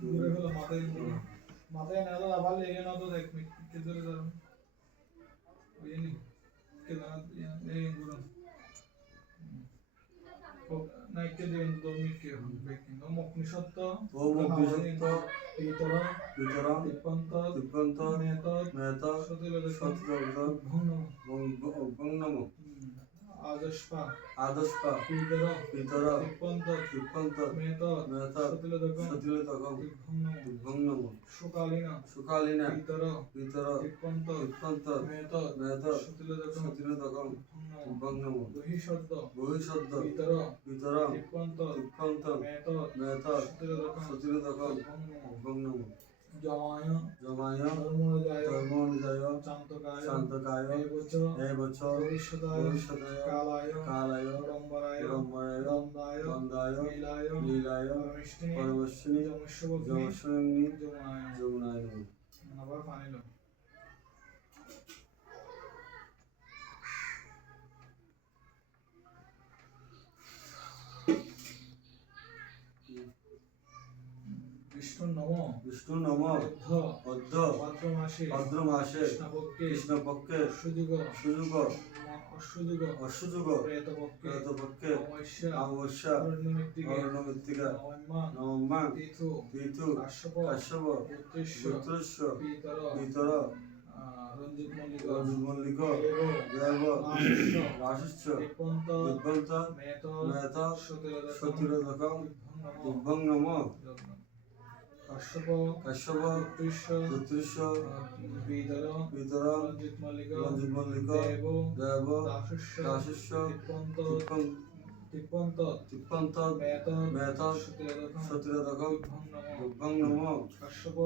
ঘুরে ফেলো মাথায় মাথায় না তো আবার লেগে না তো দেখ কে ধরে ধরো ওই নি কে না এই ঘুরো নাইকে দেন তো মিকে বেকিং ও মকনি সত্য ভিতর তিপ্পন্ত মেত সতিল ভগ্নম আদস্পা ভিতর তিপ্পন্ত মেত সতিল ভগ্নম সুকালীনা ভিতর তিপ্পন্ত মেত সতিল ভগ্নম বহিঃশব্দ ভিতর তিপ্পন্ত মেত সতিল ভগ্নম জমায় ধর্মনুযায়ী শান্তকায় এবছর ভবিষ্যতায় কালায় দ্বন্দ্বায় লীলায় পরমেশ্বরী যমুনায় আবার পানি লো বিষ্ণু নম অর্ধ ভাদ্র মাসে কৃষ্ণপক্ষে অসুযোগ প্রেতপক্ষে অমাবস্যা অরণ্যমৃত্তিকা নবমা তিথু কাশ্যপ পুত্রস্য পিতর রঞ্জিত মল্লিক দেব রাশিশ্চ দিব্যন্ত মেত সতিরোধকম দিব্যং নম কাশ্যপ পুত্রস্য পিতর রঞ্জিত মল্লিক দেব রাশিশ্চ তিপ্পন্ত মেত সতিরোধকম দিব্যং নম কাশ্যপ